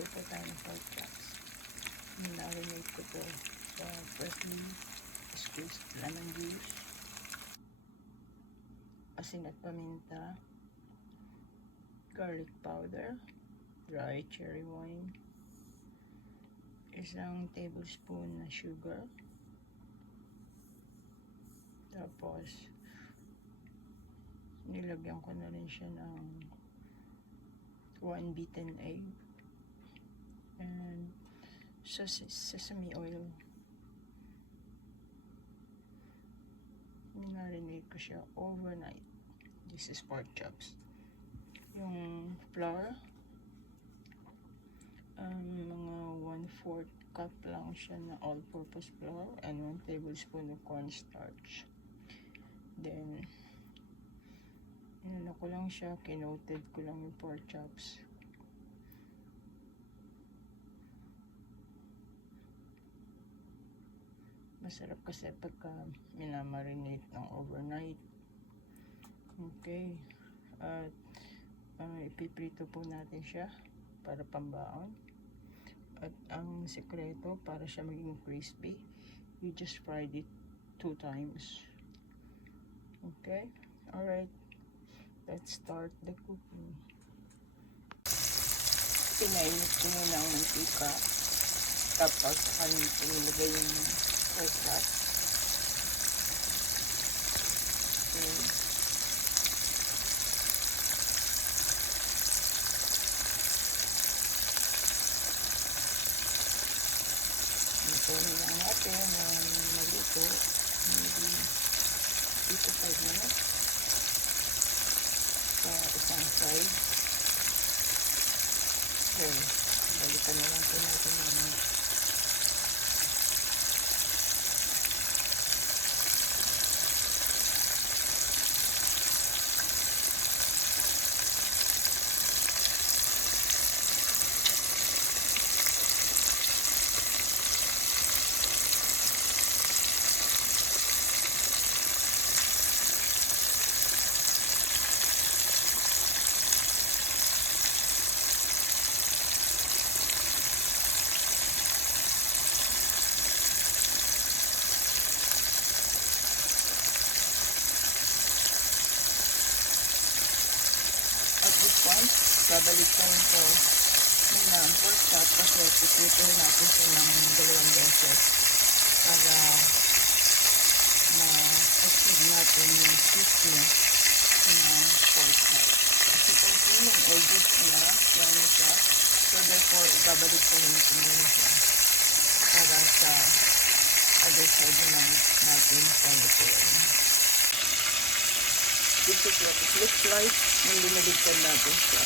Magluto po tayo ng pork chops. Minarinate ko po sa freshly squeezed lemon juice, asin at paminta, garlic powder, dry cherry wine, isang tablespoon na sugar, tapos nilagyan ko na rin siya ng 1 beaten egg and sesame oil. Minarinate ko siya overnight. This is pork chops. Yung flour, mga 1/4 cup lang siya na all-purpose flour and 1 tablespoon of cornstarch. Then inano ko lang siya, kinoted ko lang yung pork chops. Masarap kasi pagka minamarinate ng overnight. Okay. At ipiprito po natin siya para pambaon. At ang sekreto para siya maging crispy, you just fried it 2 times. Okay? Alright. Let's start the cooking. Pinainit ko muna ang mantika. Tapos saka nilagay yung pork chops. Okay. Ito lang natin na maluto. Maybe 3 to 5 minutes. Sa isang side. Okay. Balikan na lang po natin yung babalikan ko muna ang pork chop kasi pipitin natin siya ng 2 beses para ma-achieve natin yung sweetness ng pork chop. Kasi kung yung edges niya, yan siya. So therefore, ibabalik ko muna siya para sa other side naman natin sa lutuin. This is what it looks like nung binabigkan natin siya.